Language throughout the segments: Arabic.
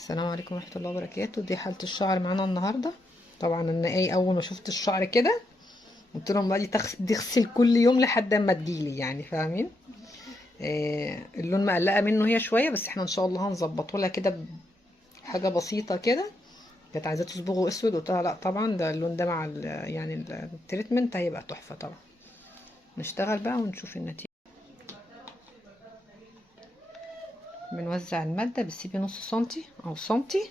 السلام عليكم ورحمة الله وبركاته. دي حالة الشعر معانا النهاردة. طبعا انا اول ما شفت الشعر كده قلت لهم بقى دي تغسل كل يوم لحد ما تجيلي، يعني فاهمين. اللون مقلقة منه هي شوية، بس احنا ان شاء الله هنظبطه لها كده بحاجة بسيطة كده. كانت عايزة تصبغه اسود، قلت لها لا طبعا ده اللون ده مع يعني التريتمنت هيبقى تحفة طبعا. نشتغل بقى ونشوف النتيجة. بنوزع المادة، بتسيبي نص سنتي او سنتي.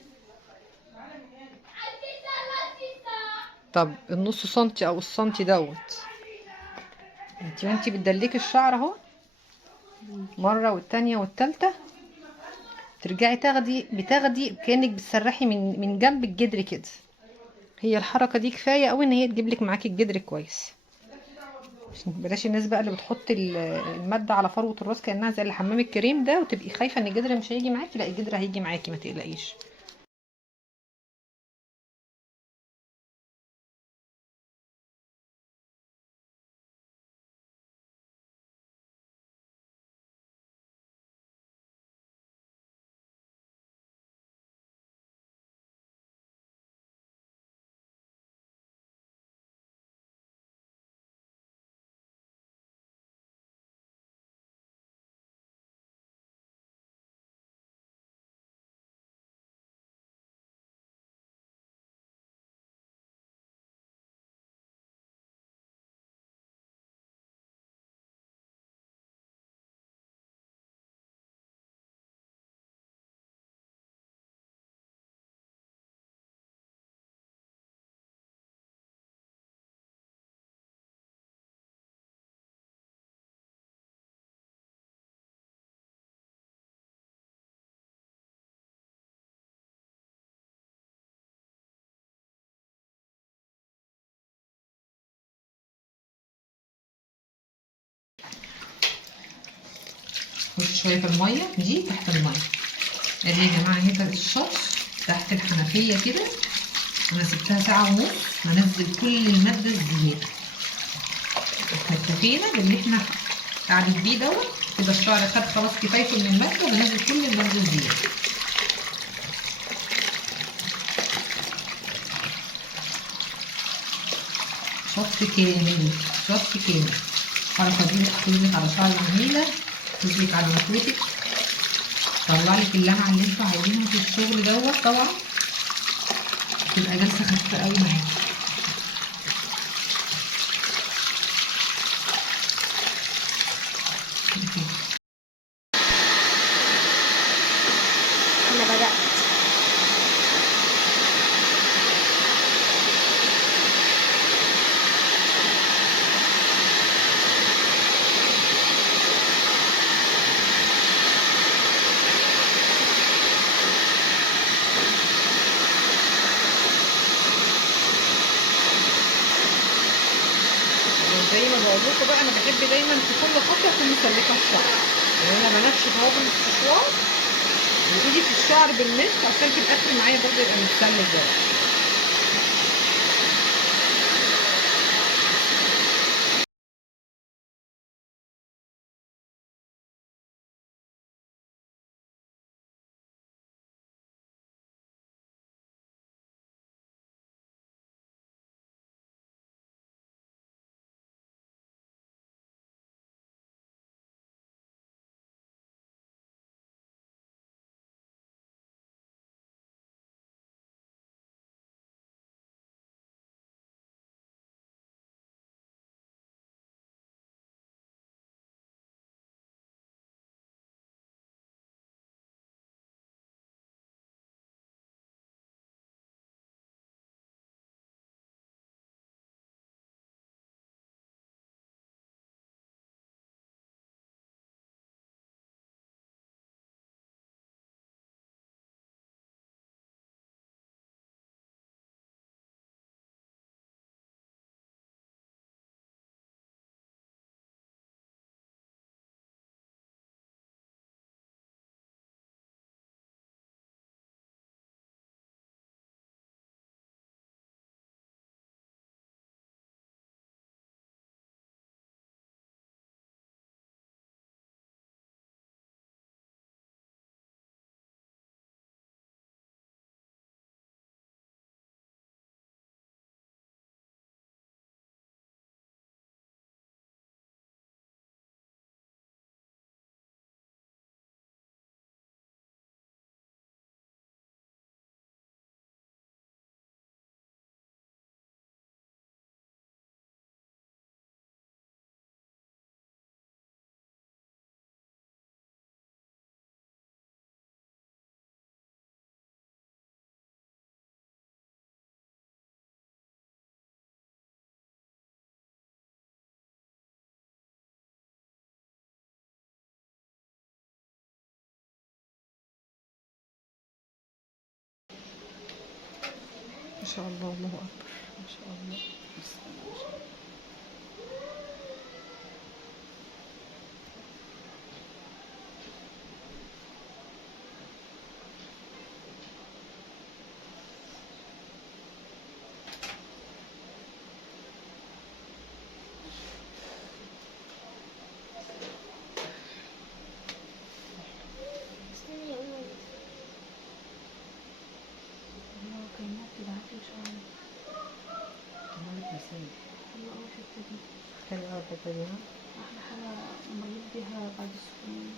طب النص سنتي او السنتي دوت، وانتي بتدلكي الشعر اهو مرة والتانية والتالتة، ترجعي بتاخدي كأنك بتسرحي من جنب الجدر كده. هي الحركة دي كفاية قوي ان هي تجيب لك معاكي الجدر كويس. عشان بلاش الناس بقى اللي بتحط المادة على فروة الراس كأنها زي الحمام الكريم ده، وتبقي خايفة ان الجدر مش هيجي معاكي. لا، الجدر هيجي معاكي، ما تقلقيش. خش شوية في المية دي تحت المية. ادي يا جماعة هنا الشطف تحت الحنفية كده. انا سبتها ساعة ونص هنزل كل المادة الزيادة. احنا اكتفينا باللي احنا قاعدين بيه دوت كده. الشعر خد خلاص كفايته من المادة، وبنزل كل المادة الزيادة. شطف كامل، شطف كامل. الحركة دي بتحافظلك على شعر جميلة، تحافظلك على نكوتك، تطلعلك اللمعة اللي انتوا عايزينها في الشغل دوت طبعا. تبقى جلسة خفيفة قوي معاكي. أنا بدأت. زي ما بقول لكم بقى، انا بحب دايما في كل خطوه اكون مسلكه الشعر. يعني انا بنشف اهو بالاستشوار وايدي في الشعر بالمسك، عشان في الاخر معايا برضه يبقى متسلك ده. شاء الله، الله اكبر، ما شاء الله. بسم الله ما شاء الله. استني يا أمي. الله كلمات تبعت لي شغل. كمان مساج الله أول حتة دي حلوة الحتة دي، ها؟ أحلى حاجة لما أجيب بيها بعد السخونية.